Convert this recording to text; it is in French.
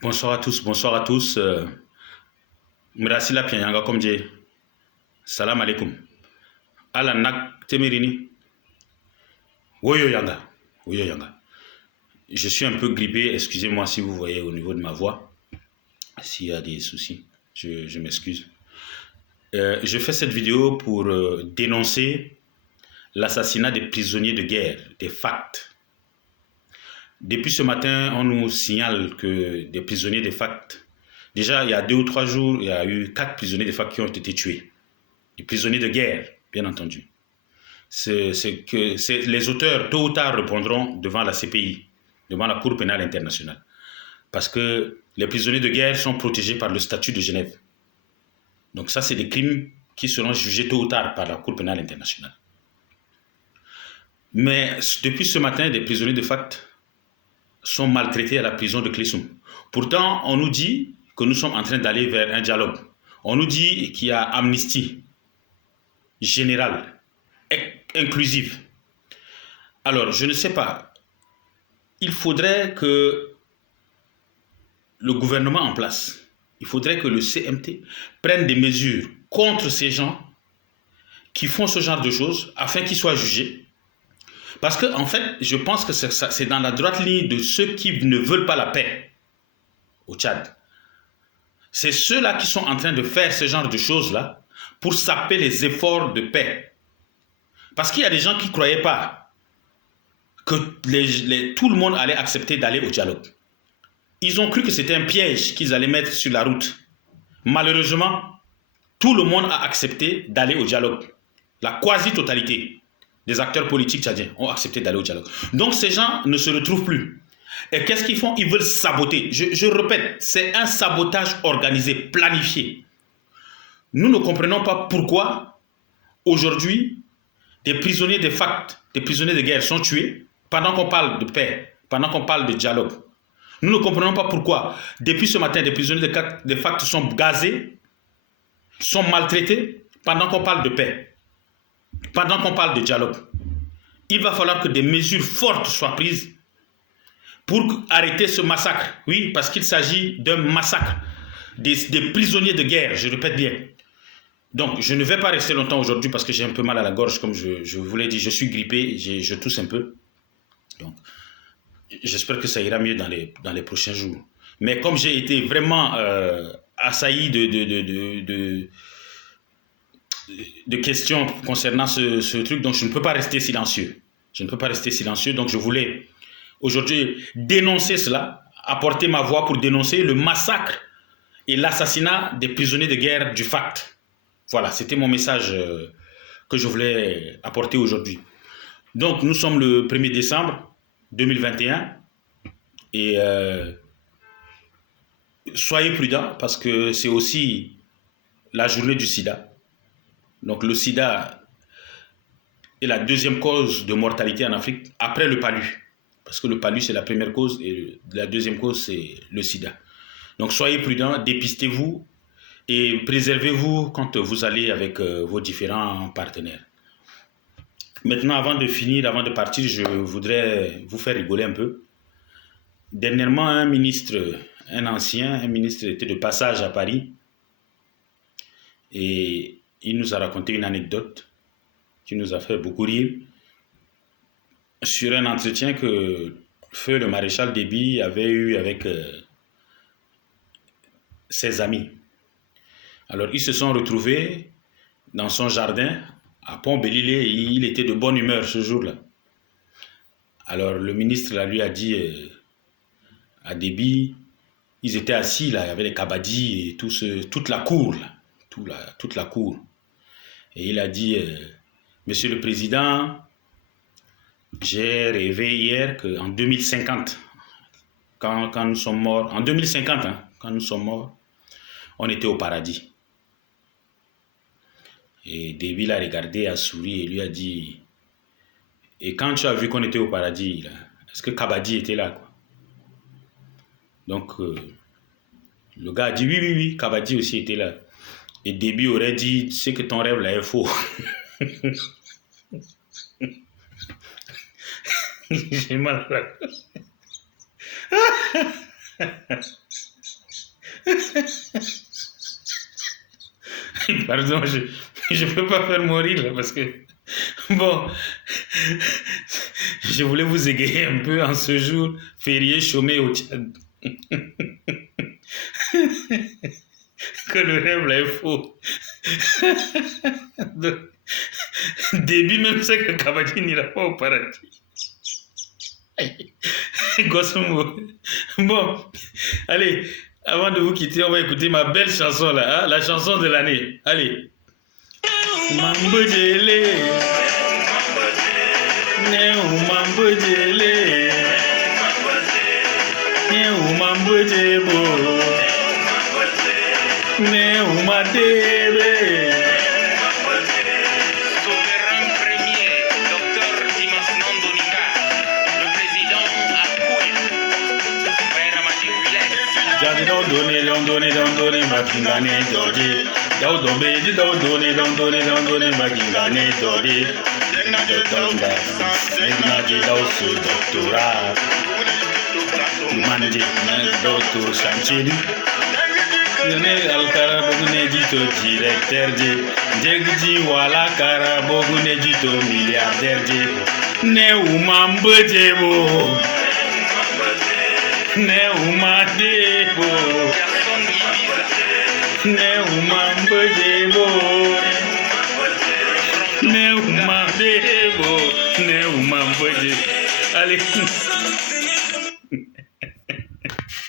Bonsoir à tous, bonsoir à tous. Mirasila Pianyanga comme dit. Salam alaikum. Ala nak temerini. Woyo yanga. Woyo yanga. Je suis un peu grippé, excusez-moi si vous voyez au niveau de ma voix. S'il y a des soucis, je m'excuse. Je fais cette vidéo pour dénoncer l'assassinat des prisonniers de guerre, des FACT. Depuis ce matin, on nous signale que des prisonniers de FACT, déjà il y a 2 ou 3 jours, il y a eu 4 prisonniers de FACT qui ont été tués. Des prisonniers de guerre, bien entendu. Les auteurs, tôt ou tard, répondront devant la CPI, devant la Cour pénale internationale. Parce que les prisonniers de guerre sont protégés par le statut de Genève. Donc ça, c'est des crimes qui seront jugés tôt ou tard par la Cour pénale internationale. Mais depuis ce matin, des prisonniers de FACT sont maltraités à la prison de Klessoum. Pourtant, on nous dit que nous sommes en train d'aller vers un dialogue. On nous dit qu'il y a amnistie générale, inclusive. Alors, je ne sais pas. Il faudrait que le gouvernement en place, il faudrait que le CMT prenne des mesures contre ces gens qui font ce genre de choses afin qu'ils soient jugés. Parce que, en fait, je pense que c'est dans la droite ligne de ceux qui ne veulent pas la paix au Tchad. C'est ceux-là qui sont en train de faire ce genre de choses-là pour saper les efforts de paix. Parce qu'il y a des gens qui ne croyaient pas que tout le monde allait accepter d'aller au dialogue. Ils ont cru que c'était un piège qu'ils allaient mettre sur la route. Malheureusement, tout le monde a accepté d'aller au dialogue. La quasi-totalité des acteurs politiques tchadiens ont accepté d'aller au dialogue. Donc ces gens ne se retrouvent plus. Et qu'est-ce qu'ils font? Ils veulent saboter. Je répète, c'est un sabotage organisé, planifié. Nous ne comprenons pas pourquoi, aujourd'hui, des prisonniers de FACT, des prisonniers de guerre sont tués pendant qu'on parle de paix, pendant qu'on parle de dialogue. Nous ne comprenons pas pourquoi, depuis ce matin, des prisonniers de FACT sont gazés, sont maltraités pendant qu'on parle de paix, pendant qu'on parle de dialogue. Il va falloir que des mesures fortes soient prises pour arrêter ce massacre. Oui, parce qu'il s'agit d'un massacre des prisonniers de guerre, je répète bien. Donc, je ne vais pas rester longtemps aujourd'hui parce que j'ai un peu mal à la gorge, comme je vous l'ai dit, je suis grippé, je tousse un peu. Donc, j'espère que ça ira mieux dans les prochains jours. Mais comme j'ai été vraiment assailli de questions concernant ce truc, donc je ne peux pas rester silencieux. Je ne peux pas rester silencieux, donc je voulais aujourd'hui dénoncer cela, apporter ma voix pour dénoncer le massacre et l'assassinat des prisonniers de guerre du FACT. Voilà, c'était mon message que je voulais apporter aujourd'hui. Donc, nous sommes le 1er décembre 2021 et soyez prudents parce que c'est aussi la journée du sida. Donc, le sida est la deuxième cause de mortalité en Afrique après le palu. Parce que le palu, c'est la première cause et la deuxième cause, c'est le sida. Donc, soyez prudents, dépistez-vous et préservez-vous quand vous allez avec vos différents partenaires. Maintenant, avant de finir, avant de partir, je voudrais vous faire rigoler un peu. Dernièrement, un ministre était de passage à Paris et il nous a raconté une anecdote qui nous a fait beaucoup rire sur un entretien que feu le maréchal Déby avait eu avec ses amis. Alors, ils se sont retrouvés dans son jardin à Pont-Bélilé et il était de bonne humeur ce jour-là. Alors, le ministre là, lui a dit à Déby, ils étaient assis là, il y avait les kabadis et toute la cour, là, toute la cour. Et il a dit, Monsieur le Président, j'ai rêvé hier qu'en 2050, quand nous sommes morts, en 2050, quand nous sommes morts, on était au paradis. Et Déby l'a regardé, a souri et lui a dit, et quand tu as vu qu'on était au paradis, est-ce que Kabadi était là quoi? Donc, le gars a dit, oui, Kabadi aussi était là. Et Déby aurait dit, c'est que ton rêve là est faux. J'ai mal à la Pardon, je peux pas faire mourir là parce que bon, je voulais vous égayer un peu en ce jour férié chômé au Tchad. Que le rêve là est faux. Donc, début même c'est que Kabadji n'ira pas au paradis. Grosso modo. Bon, allez, avant de vous quitter, on va écouter ma belle chanson là, hein, la chanson de l'année. Allez. Mambo Dele, Mambo Dele, Mambo Debo, Madebe. Souverain premier, docteur Dimas Nandoninga, le président Akouya, frère Magic Village. Jadi don't donne, Bakingane Dodi. Don't donne, Bakingane Dodi. Nagnaji Dausu Doctora. Manje, Doctor Sanchiri. Ne Alkara Bogune Jito directeur J. Jegji Wala Kara Bogune Jito milliardaire J. Ne Umambo Jebo. Ne Umadebo. Ne Umambo Jebo. Ne Umadebo. Ne Umambo Jebo. Allez.